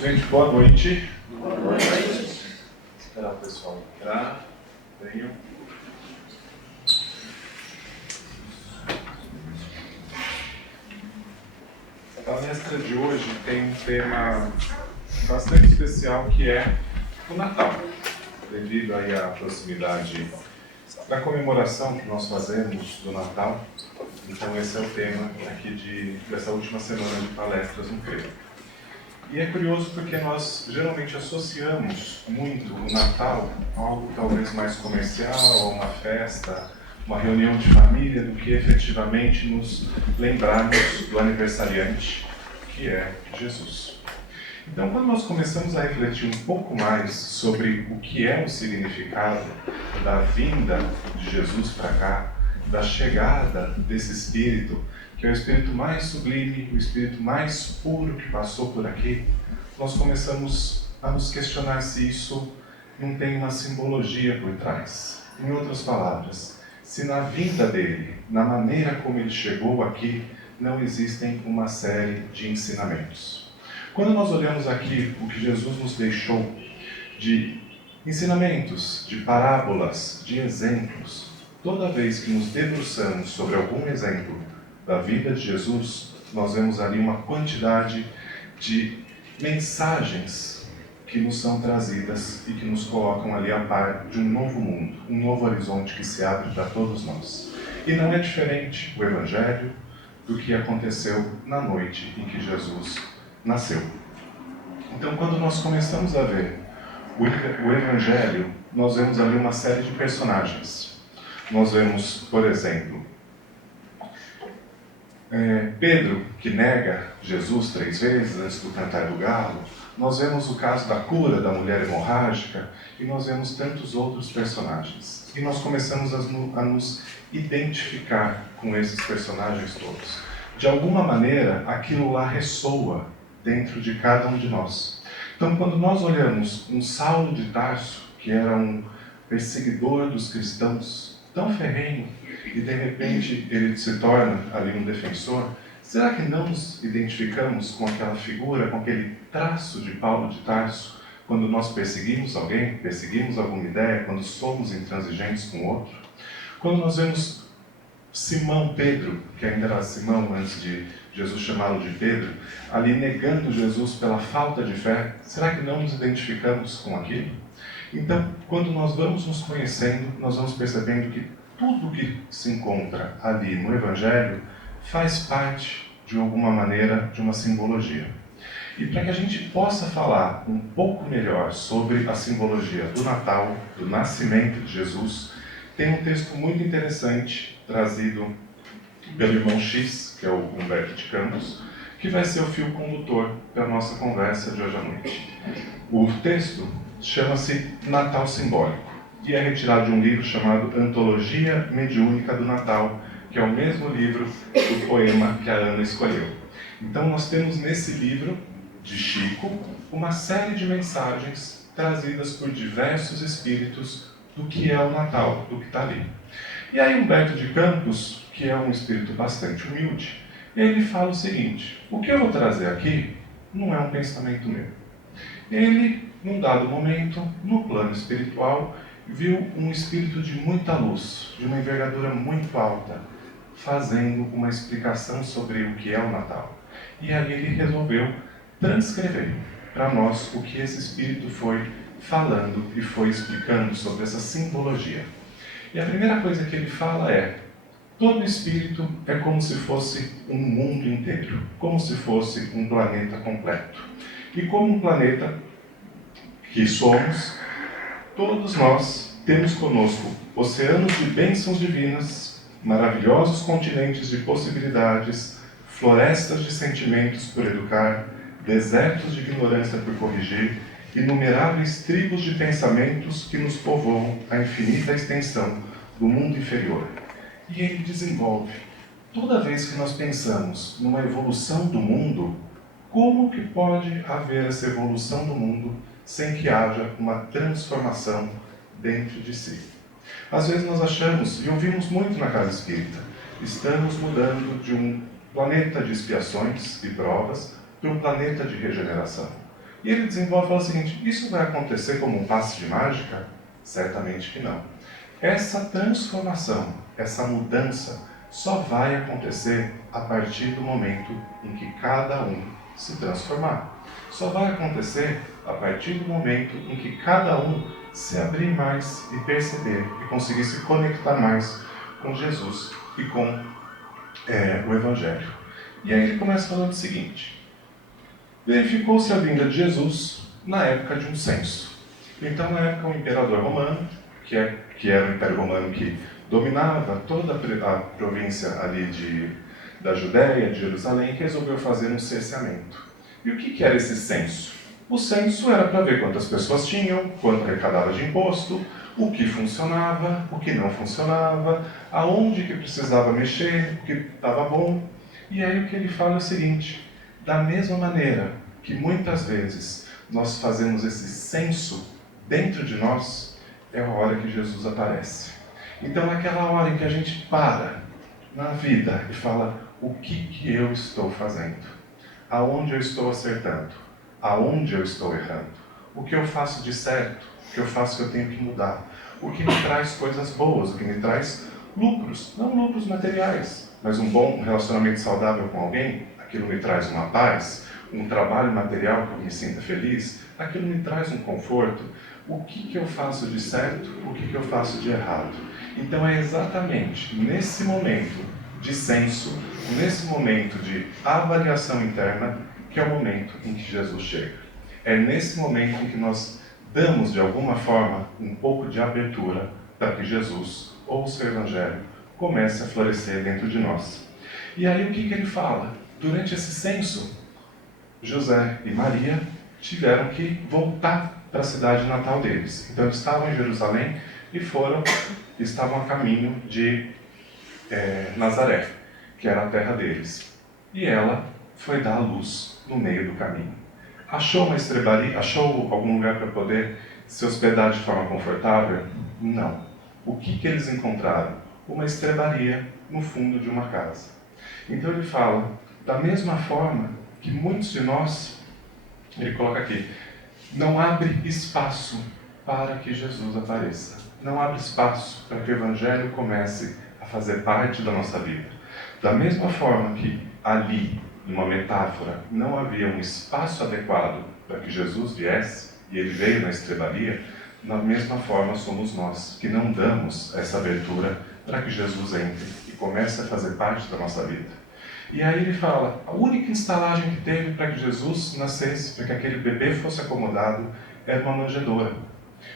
Gente, boa noite. Boa noite. Esperar o pessoal entrar. Venham. A palestra de hoje tem um tema bastante especial, que é o Natal, devido aí à proximidade da comemoração que nós fazemos do Natal. Então esse é o tema aqui dessa última semana de palestras no CREA. E é curioso porque nós geralmente associamos muito o Natal a algo talvez mais comercial, a uma festa, uma reunião de família, do que efetivamente nos lembrarmos do aniversariante, que é Jesus. Então, quando nós começamos a refletir um pouco mais sobre o que é o significado da vinda de Jesus para cá, da chegada desse Espírito, que é o Espírito mais sublime, o Espírito mais puro que passou por aqui, nós começamos a nos questionar se isso não tem uma simbologia por trás. Em outras palavras, se na vinda dele, na maneira como ele chegou aqui, não existem uma série de ensinamentos. Quando nós olhamos aqui o que Jesus nos deixou de ensinamentos, de parábolas, de exemplos, toda vez que nos debruçamos sobre algum exemplo da vida de Jesus, nós vemos ali uma quantidade de mensagens que nos são trazidas e que nos colocam ali a par de um novo mundo, um novo horizonte que se abre para todos nós. E não é diferente o Evangelho do que aconteceu na noite em que Jesus nasceu. Então, quando nós começamos a ver o Evangelho, nós vemos ali uma série de personagens. Nós vemos, por exemplo, Pedro, que nega Jesus 3 vezes antes do cantar do galo. Nós vemos o caso da cura da mulher hemorrágica e nós vemos tantos outros personagens. E nós começamos a nos identificar com esses personagens todos. De alguma maneira, aquilo lá ressoa dentro de cada um de nós. Então, quando nós olhamos um Saulo de Tarso, que era um perseguidor dos cristãos, tão ferrenho, e de repente ele se torna ali um defensor, será que não nos identificamos com aquela figura, com aquele traço de Paulo de Tarso, quando nós perseguimos alguém, perseguimos alguma ideia, quando somos intransigentes com o outro? Quando nós vemos Simão Pedro, que ainda era Simão antes de Jesus chamá-lo de Pedro, ali negando Jesus pela falta de fé, será que não nos identificamos com aquilo? Então, quando nós vamos nos conhecendo, nós vamos percebendo que tudo que se encontra ali no Evangelho faz parte, de alguma maneira, de uma simbologia. E para que a gente possa falar um pouco melhor sobre a simbologia do Natal, do nascimento de Jesus, tem um texto muito interessante trazido pelo irmão X, que é o Humberto de Campos, que vai ser o fio condutor da nossa conversa de hoje à noite. O texto chama-se Natal Simbólico e é retirado de um livro chamado Antologia Mediúnica do Natal, que é o mesmo livro do poema que a Ana escolheu. Então nós temos nesse livro de Chico uma série de mensagens trazidas por diversos espíritos do que é o Natal, do que está ali. E aí Humberto de Campos, que é um espírito bastante humilde, ele fala o seguinte: o que eu vou trazer aqui não é um pensamento meu. Ele, num dado momento, no plano espiritual, viu um espírito de muita luz, de uma envergadura muito alta, fazendo uma explicação sobre o que é o Natal. E ali ele resolveu transcrever para nós o que esse espírito foi falando e foi explicando sobre essa simbologia. E a primeira coisa que ele fala é: todo espírito é como se fosse um mundo inteiro, como se fosse um planeta completo. E como um planeta que somos, todos nós temos conosco oceanos de bênçãos divinas, maravilhosos continentes de possibilidades, florestas de sentimentos por educar, desertos de ignorância por corrigir, inumeráveis tribos de pensamentos que nos povoam a infinita extensão do mundo inferior. E ele desenvolve: toda vez que nós pensamos numa evolução do mundo, como que pode haver essa evolução do mundo sem que haja uma transformação dentro de si? Às vezes nós achamos, e ouvimos muito na casa espírita, estamos mudando de um planeta de expiações e provas para um planeta de regeneração. E ele desenvolve e fala o seguinte: isso vai acontecer como um passe de mágica? Certamente que não. Essa transformação, essa mudança, só vai acontecer a partir do momento em que cada um se transformar. Só vai acontecer a partir do momento em que cada um se abrir mais e perceber e conseguir se conectar mais com Jesus e com o Evangelho. E aí ele começa falando o seguinte: verificou-se a vinda de Jesus na época de um censo. Então, na época, o imperador romano, que era o Império Romano que dominava toda a província ali da Judéia, de Jerusalém, resolveu fazer um cerceamento. E o que era esse censo? O censo era para ver quantas pessoas tinham, quanto arrecadava de imposto, o que funcionava, o que não funcionava, aonde que precisava mexer, o que estava bom. E aí o que ele fala é o seguinte: da mesma maneira que muitas vezes nós fazemos esse censo dentro de nós, é a hora que Jesus aparece. Então, naquela hora em que a gente para na vida e fala: o que eu estou fazendo? Aonde eu estou acertando? Aonde eu estou errando? O que eu faço de certo? O que eu faço que eu tenho que mudar? O que me traz coisas boas? O que me traz lucros? Não lucros materiais, mas um bom relacionamento saudável com alguém. Aquilo me traz uma paz, um trabalho material que eu me sinta feliz. Aquilo me traz um conforto. O que eu faço de certo? O que eu faço de errado? Então é exatamente nesse momento de censo, nesse momento de avaliação interna, que é o momento em que Jesus chega. É nesse momento em que nós damos, de alguma forma, um pouco de abertura para que Jesus, ou o seu Evangelho, comece a florescer dentro de nós. E aí o que ele fala? Durante esse censo, José e Maria tiveram que voltar para a cidade natal deles. Então eles estavam em Jerusalém e estavam a caminho de Nazaré, que era a terra deles. E ela foi dar a luz no meio do caminho. Achou uma estrebaria? Achou algum lugar para poder se hospedar de forma confortável? Não. O que eles encontraram? Uma estrebaria no fundo de uma casa. Então ele fala, da mesma forma que muitos de nós, ele coloca aqui, não abre espaço para que Jesus apareça. Não abre espaço para que o Evangelho comece a fazer parte da nossa vida. Da mesma forma que ali, numa metáfora, não havia um espaço adequado para que Jesus viesse, e ele veio na estrebaria, da mesma forma somos nós, que não damos essa abertura para que Jesus entre e comece a fazer parte da nossa vida. E aí ele fala, a única estalagem que teve para que Jesus nascesse, para que aquele bebê fosse acomodado, era uma manjedoura.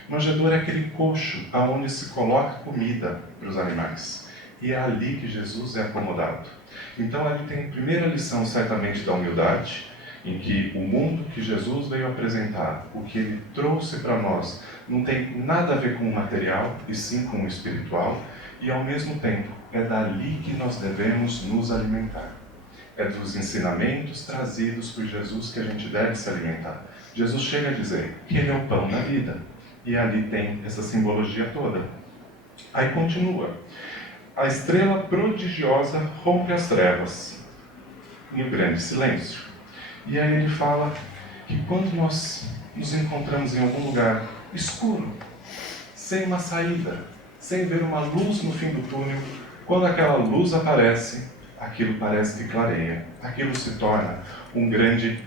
Manjedoura é aquele coxo aonde se coloca comida para os animais. E é ali que Jesus é acomodado. Então ali tem a primeira lição, certamente, da humildade, em que o mundo que Jesus veio apresentar, o que ele trouxe para nós, não tem nada a ver com o material, e sim com o espiritual, e ao mesmo tempo é dali que nós devemos nos alimentar. É dos ensinamentos trazidos por Jesus que a gente deve se alimentar. Jesus chega a dizer que ele é o pão da vida. E ali tem essa simbologia toda. Aí continua. A estrela prodigiosa rompe as trevas em um grande silêncio. E aí ele fala que quando nós nos encontramos em algum lugar escuro, sem uma saída, sem ver uma luz no fim do túnel, quando aquela luz aparece, aquilo parece que clareia. Aquilo se torna um grande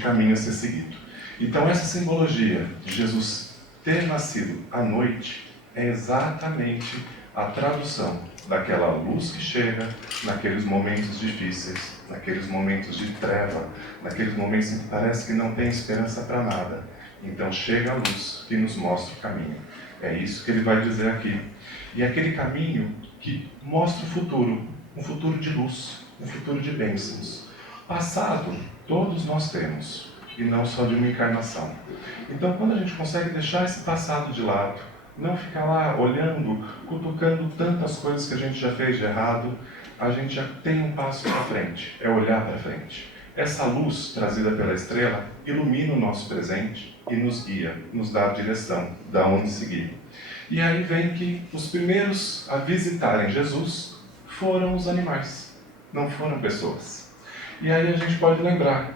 caminho a ser seguido. Então essa simbologia de Jesus ter nascido à noite é exatamente a tradução daquela luz que chega naqueles momentos difíceis, naqueles momentos de treva, naqueles momentos em que parece que não tem esperança para nada. Então chega a luz que nos mostra o caminho. É isso que ele vai dizer aqui. E aquele caminho que mostra o futuro, um futuro de luz, um futuro de bênçãos. Passado, todos nós temos, e não só de uma encarnação. Então, quando a gente consegue deixar esse passado de lado, não ficar lá olhando, cutucando tantas coisas que a gente já fez de errado, a gente já tem um passo para frente, é olhar para frente. Essa luz trazida pela estrela ilumina o nosso presente e nos guia, nos dá a direção, da onde seguir. E aí vem que os primeiros a visitarem Jesus foram os animais, não foram pessoas. E aí a gente pode lembrar,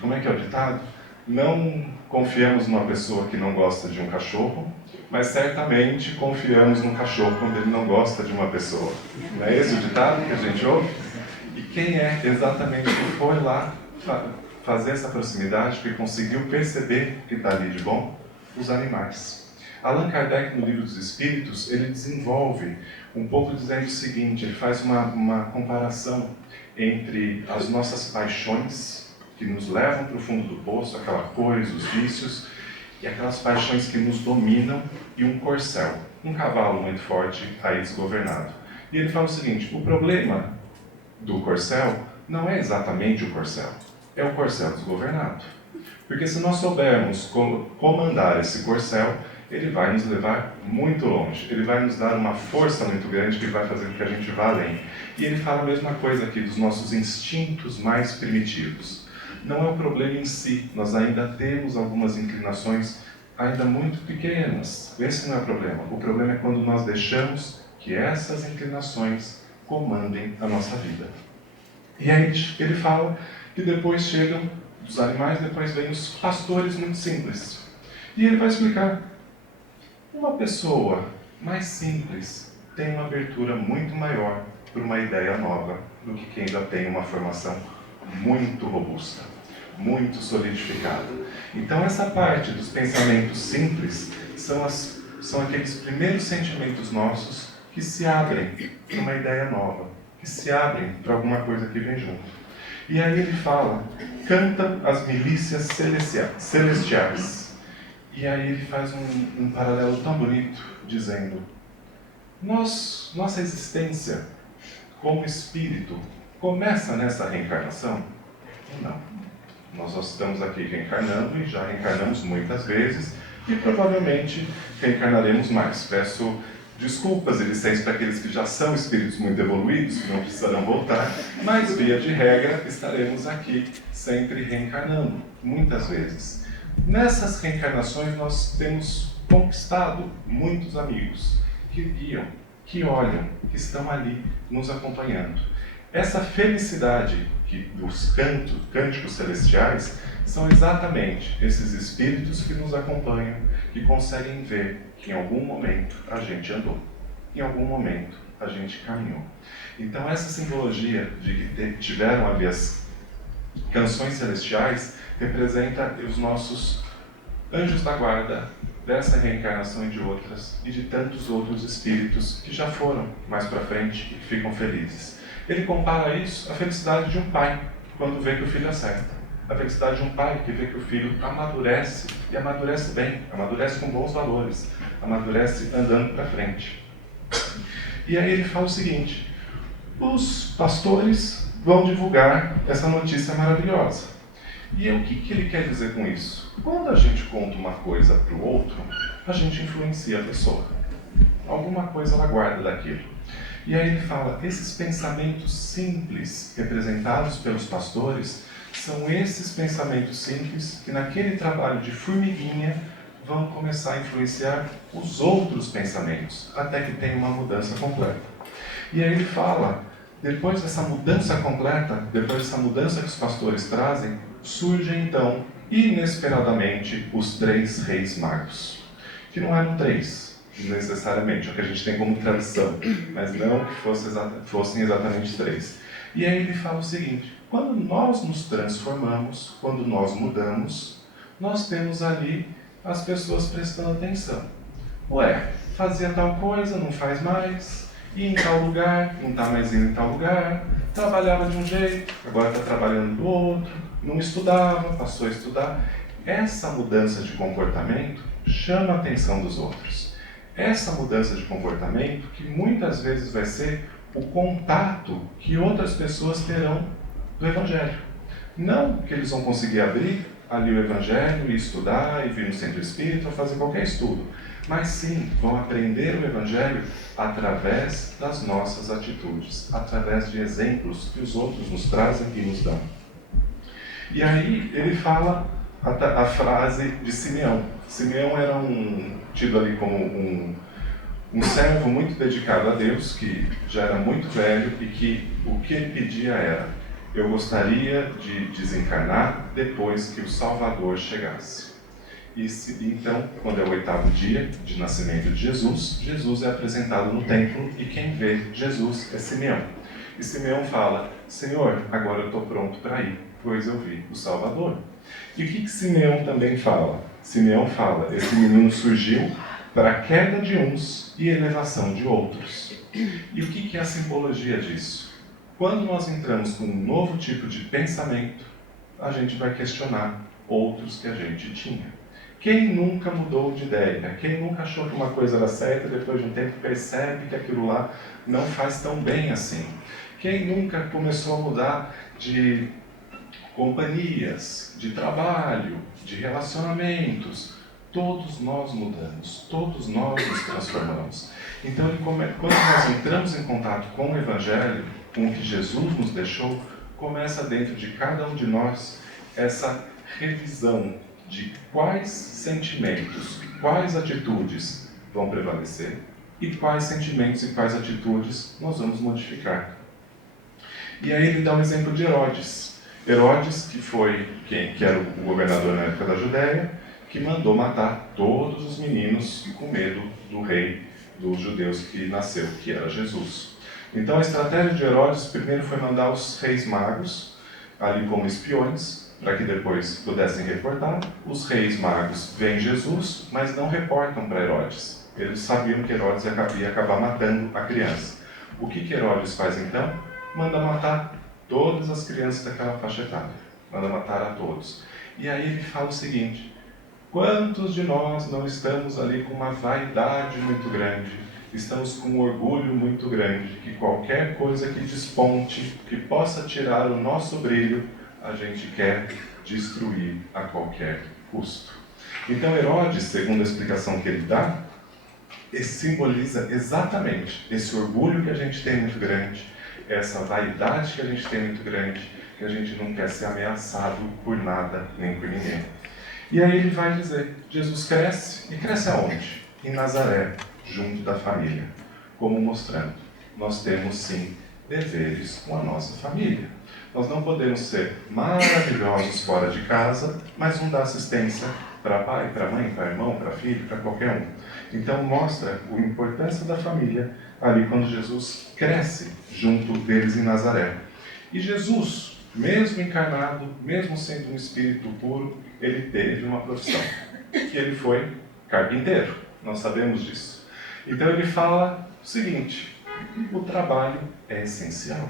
Como é que é o ditado? Não confiamos numa pessoa que não gosta de um cachorro, mas certamente confiamos no cachorro quando ele não gosta de uma pessoa. Não é esse o ditado que a gente ouve? E quem é exatamente que foi lá fazer essa proximidade, que conseguiu perceber o que está ali de bom? Os animais. Allan Kardec, no Livro dos Espíritos, ele desenvolve um pouco dizendo o seguinte, ele faz uma comparação entre as nossas paixões, que nos levam para o fundo do poço, aquela coisa, os vícios, e aquelas paixões que nos dominam, e um corcel, um cavalo muito forte, aí desgovernado. E ele fala o seguinte, o problema do corcel não é exatamente o corcel, é o corcel desgovernado. Porque se nós soubermos comandar esse corcel, ele vai nos levar muito longe. Ele vai nos dar uma força muito grande que vai fazer com que a gente vá além. E ele fala a mesma coisa aqui dos nossos instintos mais primitivos. Não é o problema em si, nós ainda temos algumas inclinações ainda muito pequenas. Esse não é o problema. O problema é quando nós deixamos que essas inclinações comandem a nossa vida. E aí ele fala que depois chegam os animais, depois vem os pastores muito simples. E ele vai explicar. Uma pessoa mais simples tem uma abertura muito maior para uma ideia nova do que quem já tem uma formação muito robusta, muito solidificada. Então essa parte dos pensamentos simples são aqueles primeiros sentimentos nossos que se abrem para uma ideia nova, que se abrem para alguma coisa que vem junto. E aí ele fala, canta as milícias celestiais. E aí ele faz um paralelo tão bonito, dizendo, nossa existência como espírito começa nessa reencarnação? Não. Nós só estamos aqui reencarnando e já reencarnamos muitas vezes e provavelmente reencarnaremos mais. Peço desculpas e licença para aqueles que já são espíritos muito evoluídos, que não precisarão voltar, mas via de regra estaremos aqui sempre reencarnando, muitas vezes. Nessas reencarnações nós temos conquistado muitos amigos que guiam, que olham, que estão ali nos acompanhando. Essa felicidade dos cânticos celestiais são exatamente esses espíritos que nos acompanham, que conseguem ver que em algum momento a gente andou, em algum momento a gente caminhou. Então essa simbologia de que tiveram ali as canções celestiais representa os nossos anjos da guarda dessa reencarnação e de outras, e de tantos outros espíritos que já foram mais para frente e que ficam felizes. Ele compara isso à felicidade de um pai, quando vê que o filho acerta. A felicidade de um pai que vê que o filho amadurece, e amadurece bem, amadurece com bons valores, amadurece andando para frente. E aí ele fala o seguinte, os pastores vão divulgar essa notícia maravilhosa. E o que ele quer dizer com isso? Quando a gente conta uma coisa para o outro, a gente influencia a pessoa. Alguma coisa ela guarda daquilo. E aí ele fala, esses pensamentos simples representados pelos pastores são esses pensamentos simples que naquele trabalho de formiguinha vão começar a influenciar os outros pensamentos, até que tenha uma mudança completa. E aí ele fala, depois dessa mudança completa, depois dessa mudança que os pastores trazem, surgem então, inesperadamente, os 3 reis magos. Que não eram 3, necessariamente, é o que a gente tem como tradição, mas não que fossem exatamente 3. E aí ele fala o seguinte, quando nós nos transformamos, quando nós mudamos, nós temos ali as pessoas prestando atenção. Ué, fazia tal coisa, não faz mais, ia em tal lugar, não está mais indo em tal lugar, trabalhava de um jeito, agora está trabalhando do outro, não estudava, passou a estudar. Essa mudança de comportamento chama a atenção dos outros. Essa mudança de comportamento que muitas vezes vai ser o contato que outras pessoas terão do Evangelho. Não que eles vão conseguir abrir ali o Evangelho e estudar e vir no centro espírita ou fazer qualquer estudo, mas sim vão aprender o Evangelho através das nossas atitudes, através de exemplos que os outros nos trazem e nos dão. E aí ele fala a frase de Simeão. Simeão era tido ali como um servo muito dedicado a Deus, que já era muito velho e que o que ele pedia era, Eu gostaria de desencarnar depois que o Salvador chegasse. Então, quando é o 8º dia de nascimento de Jesus, Jesus é apresentado no templo e quem vê Jesus é Simeão. E Simeão fala: Senhor, agora eu estou pronto para ir, pois eu vi o Salvador. E o que Simeão também fala? Simeão fala: esse menino surgiu para a queda de uns e elevação de outros. E o que é a simbologia disso? Quando nós entramos com um novo tipo de pensamento, a gente vai questionar outros que a gente tinha. Quem nunca mudou de ideia? Quem nunca achou que uma coisa era certa e depois de um tempo percebe que aquilo lá não faz tão bem assim? Quem nunca começou a mudar de companhias, de trabalho, de relacionamentos? Todos nós mudamos, todos nós nos transformamos. Então, quando nós entramos em contato com o Evangelho, com o que Jesus nos deixou, começa dentro de cada um de nós essa revisão de quais sentimentos, quais atitudes vão prevalecer e quais sentimentos e quais atitudes nós vamos modificar. E aí ele dá um exemplo de Herodes. Herodes, que era o governador na época da Judéia, que mandou matar todos os meninos com medo do rei dos judeus que nasceu, que era Jesus. Então a estratégia de Herodes primeiro foi mandar os reis magos ali como espiões, para que depois pudessem reportar. Os reis magos veem Jesus, mas não reportam para Herodes. Eles sabiam que Herodes ia acabar matando a criança. O que Herodes faz então? Manda matar todas as crianças daquela faixa etária. Manda matar a todos. E aí ele fala o seguinte: quantos de nós não estamos ali com uma vaidade muito grande, estamos com um orgulho muito grande, que qualquer coisa que desponte, que possa tirar o nosso brilho, a gente quer destruir a qualquer custo. Então Herodes, segundo a explicação que ele dá, simboliza exatamente esse orgulho que a gente tem muito grande, essa vaidade que a gente tem muito grande, que a gente não quer ser ameaçado por nada nem por ninguém. E aí ele vai dizer: Jesus cresce, e cresce aonde? Em Nazaré, junto da família. Como mostrando, nós temos sim deveres com a nossa família. Nós não podemos ser maravilhosos fora de casa, mas não dar assistência para pai, para mãe, para irmão, para filho, para qualquer um. Então mostra a importância da família ali quando Jesus cresce junto deles em Nazaré. E Jesus, mesmo encarnado, mesmo sendo um espírito puro, ele teve uma profissão, que ele foi carpinteiro. Nós sabemos disso. Então ele fala o seguinte: o trabalho é essencial.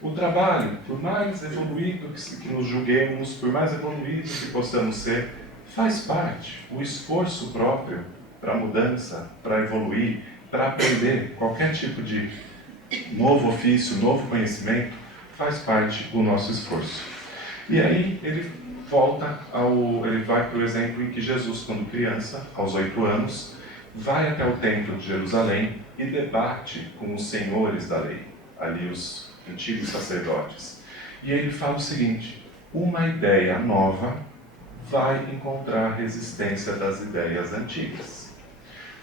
O trabalho, por mais evoluído que nos julguemos, por mais evoluído que possamos ser, faz parte. O esforço próprio para a mudança, para evoluir, para aprender qualquer tipo de novo ofício, novo conhecimento, faz parte do nosso esforço. E aí ele vai para o exemplo em que Jesus, quando criança, aos 8 anos, vai até o templo de Jerusalém e debate com os senhores da lei, ali os antigos sacerdotes. E ele fala o seguinte: uma ideia nova vai encontrar resistência das ideias antigas.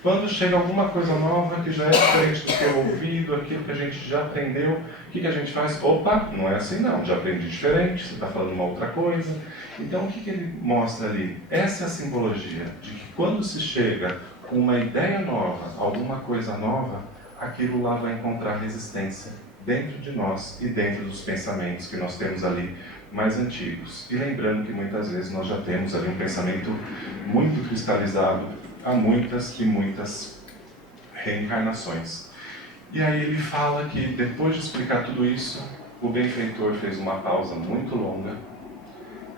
Quando chega alguma coisa nova que já é diferente do que eu ouvi, aquilo que a gente já aprendeu, o que a gente faz? Opa, não é assim não, já aprendi diferente, você está falando uma outra coisa. Então o que ele mostra ali? Essa é a simbologia de que quando se chega com uma ideia nova, alguma coisa nova, aquilo lá vai encontrar resistência dentro de nós e dentro dos pensamentos que nós temos ali mais antigos. E lembrando que muitas vezes nós já temos ali um pensamento muito cristalizado há muitas e muitas reencarnações. E aí ele fala que depois de explicar tudo isso, o benfeitor fez uma pausa muito longa,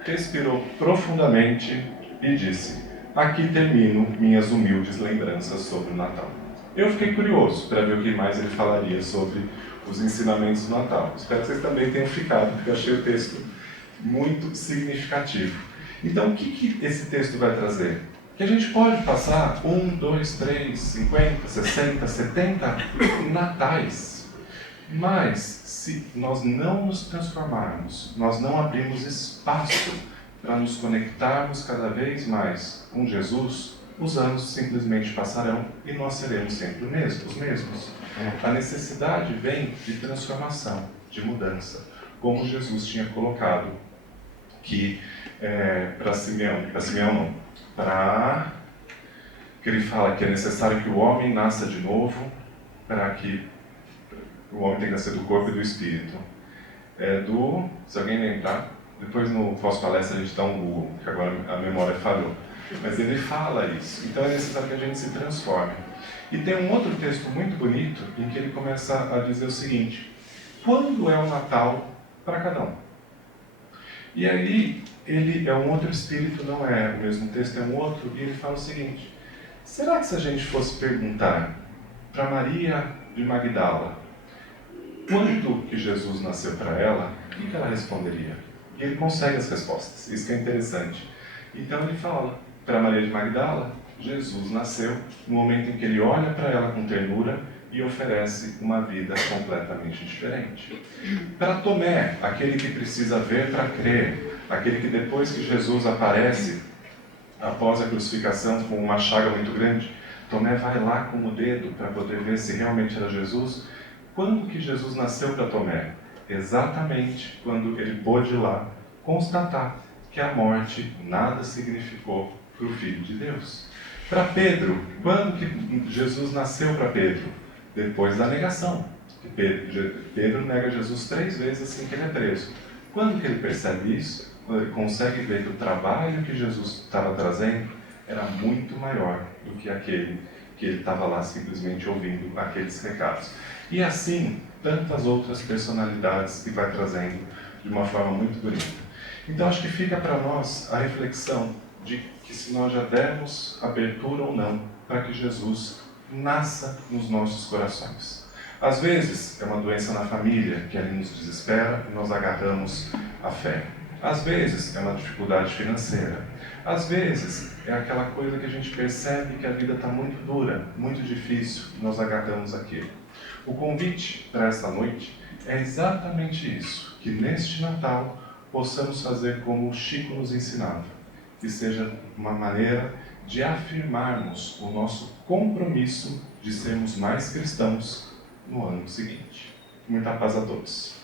respirou profundamente e disse: aqui termino minhas humildes lembranças sobre o Natal. Eu fiquei curioso para ver o que mais ele falaria sobre os ensinamentos do Natal. Espero que vocês também tenham ficado, porque eu achei o texto muito significativo. Então, o que esse texto vai trazer? Que a gente pode passar 1, 2, 3, 50, 60, 70 natais, mas se nós não nos transformarmos, nós não abrimos espaço para nos conectarmos cada vez mais com Jesus, os anos simplesmente passarão e nós seremos sempre os mesmos. A necessidade vem de transformação, de mudança. como Jesus tinha colocado que para Simeão não, que ele fala que é necessário que o homem nasça de novo, para que o homem tem que nascer do corpo e do espírito. Se alguém lembrar, depois no pós-palestra a gente dá um Google, que agora a memória falhou. Mas ele fala isso. Então é necessário que a gente se transforme. E tem um outro texto muito bonito em que ele começa a dizer o seguinte: quando é o Natal para cada um? E aí ele é um outro espírito, não é o mesmo texto, é um outro, e ele fala o seguinte: será que se a gente fosse perguntar para Maria de Magdala quando que Jesus nasceu para ela, o que ela responderia? E ele consegue as respostas, isso que é interessante. Então ele fala, para Maria de Magdala, Jesus nasceu no momento em que ele olha para ela com ternura e oferece uma vida completamente diferente. Para Tomé, aquele que precisa ver para crer, aquele que depois que Jesus aparece, após a crucificação com uma chaga muito grande, Tomé vai lá com o dedo para poder ver se realmente era Jesus. Quando que Jesus nasceu para Tomé? Exatamente quando ele pôde ir lá constatar que a morte nada significou para o Filho de Deus. Para Pedro, quando que Jesus nasceu para Pedro? Depois da negação. Pedro nega Jesus 3 vezes assim que ele é preso. Quando que ele percebe isso? Quando ele consegue ver que o trabalho que Jesus estava trazendo era muito maior do que aquele que ele estava lá simplesmente ouvindo aqueles recados. E assim, tantas outras personalidades que vai trazendo de uma forma muito bonita. Então acho que fica para nós a reflexão de que se nós já demos abertura ou não para que Jesus nasça nos nossos corações. Às vezes é uma doença na família que ali nos desespera e nós agarramos a fé. Às vezes é uma dificuldade financeira. Às vezes é aquela coisa que a gente percebe que a vida está muito dura, muito difícil, e nós agarramos aquilo. O convite para esta noite é exatamente isso, que neste Natal possamos fazer como o Chico nos ensinava, que seja uma maneira de afirmarmos o nosso compromisso de sermos mais cristãos no ano seguinte. Muita paz a todos.